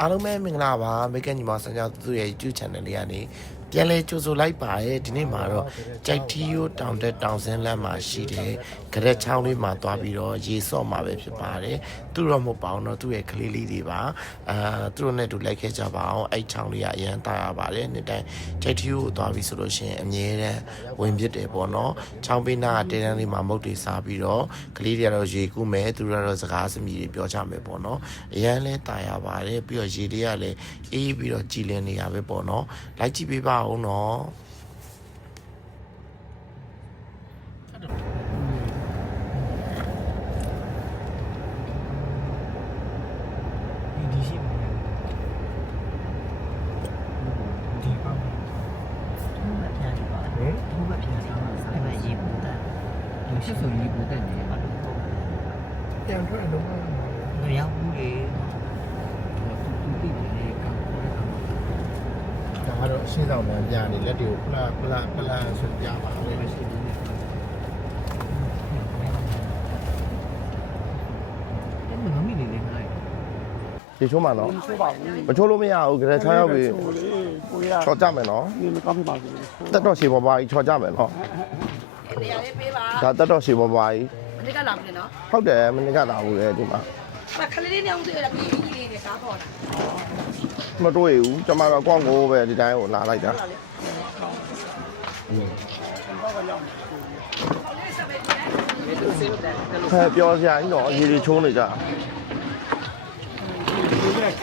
အားလုံးပဲမင်္ဂလာပါမေကန်ညီမဆန်းကြောင့်သူ့ရဲ့ YouTube channel လေးကနေပြန်လဲကြိုဆိုလိုက်ပါရဲ့ဒီနေ့မှာတော့ကြိုက်တီယိုတောင်တက်တောင်စင်းလမ်းမှာရှိတယ် ကြရက်ချောင်းလေးမှာသွားပြီးတော့ရေဆော့မှာပဲဖြစ်ပါတယ်သူတော့မဟုတ်ပါဘူးเนาะသူ့ရဲ့ကလေးလေးတွေပါအာသူတို့နဲ့တူလိုက်ခဲ့ကြပါအောင်အဲ့ချောင်းလေးကအရန်တာရပါတယ်နေ့တိုင်းကြိုက်တီယိုကိုသွားပြီးဆိုလို့ရှိရင်အမြဲတမ်းဝင်ပြစ်တယ်ပေါ့เนาะချောင်းပေးနာကတဲတန်းလေးမှာမုတ်တွေစားပြီးတော့ကလေးတွေကတော့ရေကူးမယ်သူတို့ကတော့စကားစမြည်တွေပြောကြမယ်ပေါ့เนาะအရန်လဲတာရပါတယ်ပြီးတော့ရေတွေကလည်းအေးပြီးတော့ကြည်လင်နေရပဲပေါ့เนาะလိုက်ကြည့်ပေးပါဦးเนาะ ဒီဒီရှိတယ်ဒီပါ့ဘုဘပြန်ကြပါဟင်ဘုဘပြန်ဆောင်ဆိုင်ပဲရေပူတဲ့လူရှိဆိုရေပူတဲ့နေပါတော့ပြန်ထွက်တော့မရောက်ဘူးလေသူပြည့်တယ်ကောင်းတယ်ဒါကတော့အရှင်းဆောင်မှပြနေလက်တွေကိုဖလားဖလားဖလားဆိုပြပါလေ မရှိဘူးအဲ့မမီလေးလေးနိုင် ရေချိုးမှာနော်ဆိုပါဘူးမချိုးလို့မရဘူးကြရက်ချောင်းရောက်ပြီဆိုလေကိုရချော်ကြမယ်နော်နေမကောင်းဖြစ်ပါဘူးတက်တော့ရှေပေါ်ပါကြီးချော်ကြမယ်နော်တရားလေးပေးပါဒါတက်တော့ရှေပေါ်ပါကြီးမနေ့ကလာမလို့နော်ဟုတ်တယ်မနေ့ကလာဘူးလေဒီမှာ။ခလေးလေးနဲ့ဦးသေးရပြီးပြီးလေးနဲ့ကားပေါ်တာမတွေ့ဘူးကျမတော့ကောင်းကိုပဲဒီတိုင်းကိုလာလိုက်တာဖဲပြောစရာကြီးတော့ရေတွေချိုးနေကြ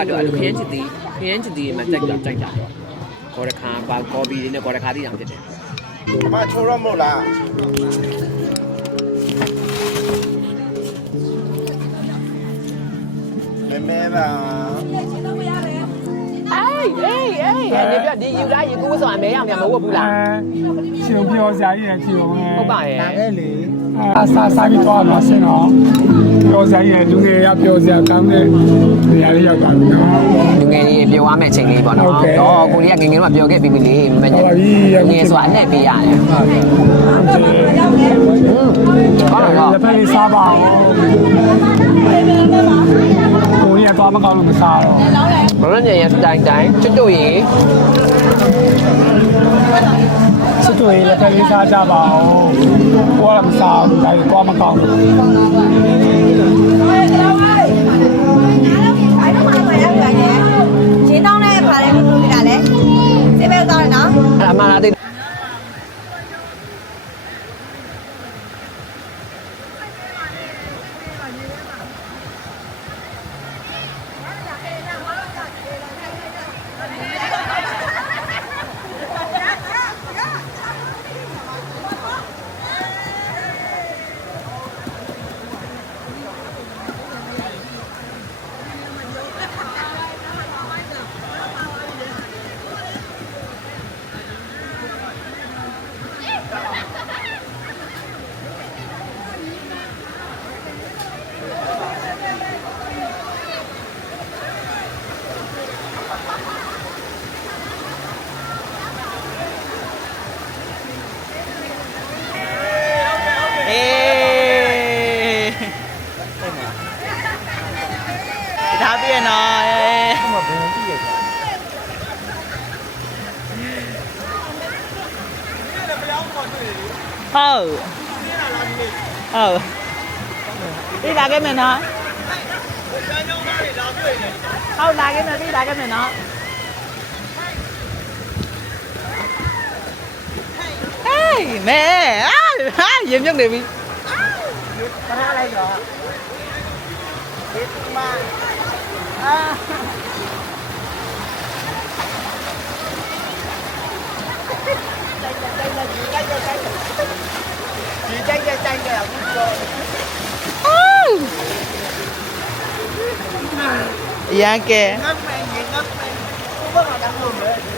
က်တော့ကတော့ခရမ်းချစ်တီခရမ်းချစ်တီမှာကြိုက်တော့ကြိုက်တာကောရခါပါကော်ပီလေးနဲ့ကောရခါတီတောင်ဖြစ်တယ်အမချိုးရမို့လားမဲမဲပါ အေးအေးအေးနေပြဒီယူလာရေကူးဆိုအမဲအောင်များမဟုတ်ဘူးလားရှင်ပြောစရာကြီးရဲ့ရှင်ဟုတ်ပါရဲ့ဒါခဲ့လေအစားစားပြီးတော့လာစင်တော့ပြောစရာကြီးရဲ့လူငယ်ရပြောစရာကောင်းတဲ့နေရာလေးရောက်ပါပြီနော်လူငယ်လေးပြောရမယ့်အချိန်လေးပေါ့နော်ဟုတ်ကဲ့တော့ကိုလေးကငယ်ငယ်တော့ပြောခဲ့ပြီးပြီလေမညဟုတ်ပါပြီငယ်ဆိုတာအနဲ့ပေးရတယ်ဟုတ်တော့လက်ဖက်လေးစားပါအော င်ကိုကြီးကတော့မကောင်းလို့မစားတော့ဘရညရတိုင်းတိုင်းကျွတ်တို့ရေစစ်တွေလက်ဖက်လေးစားကြပါအောင်ကိုကမစားဘူးဒါကြီးတော့မကောင်းဘူး။အားလုံးဘာမှမရဘူးလေ။ချင်းတောင်းတဲ့ခါလေးဘယ်လိုလဲလဲ။စေပဲသားရနော်အဲ့အမှန်လားသိ ဟုတ်ဒီလာခဲ့မယ်နော်ဟုတ်လာခဲ့မယ်ဒီလာခဲ့မယ်နော်ဟေးမဲအာဟာရင်မြုပ်နေပြီထားလိုက်တော့ဒီမှာအာဒီကြိုက်တဲ့ကြို က်တဲ့အခုတော့ရ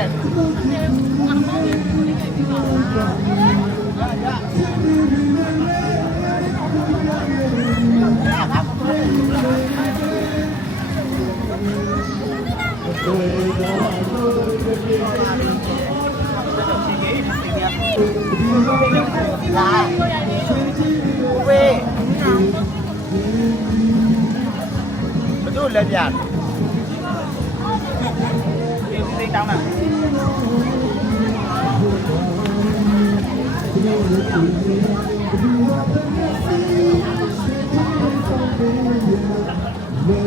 ယ်ဝေးဘသူ့လက်ပြဒီစိတ် တောင်းတာရှ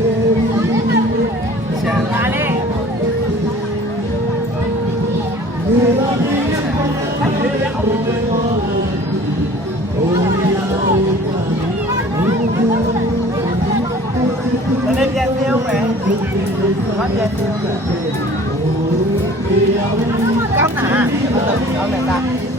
ာ แม่ตน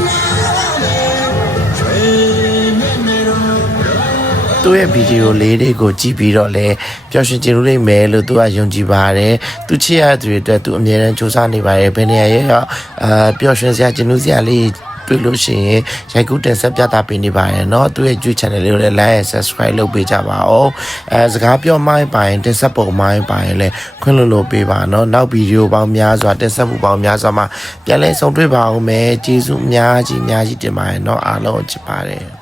သူ့ရဲ့ဗီဒီယိုလေးတွေကိုကြည့်ပြီးတော့လဲပျော်ရွှင်ကြလို့လိမ့်မယ်လို့သူကယုံကြည်ပါတယ်သူချစ်ရတဲ့သူတွေအတွက်သူအမြဲတမ်းစူးစမ်းနေပါတယ်ဘယ်နေရာရဲ့အာပျော်ရွှင်စရာကျဉ်းစရာလေးတွေ့လို့ရှိရင်ရိုက်ကူးတင်ဆက်ပြသပေးနေပါတယ်เนาะသူ့ရဲ့ YouTube channel လေးကိုလည်း like and subscribe လုပ်ပေးကြပါဦးအဲစကားပြောမိုင်းပိုင်တင်ဆက်ပုံမိုင်းပိုင်လည်းခွင့်လွှတ်လို့ပေးပါเนาะနောက်ဗီဒီယိုပေါင်းများစွာတင်ဆက်မှုပေါင်းများစွာမှာပြန်လည်ဆုံတွေ့ပါအောင်မယ်ကျေးဇူးအများကြီးအများကြီးတင်ပါတယ်เนาะအားလုံးချစ်ပါတယ်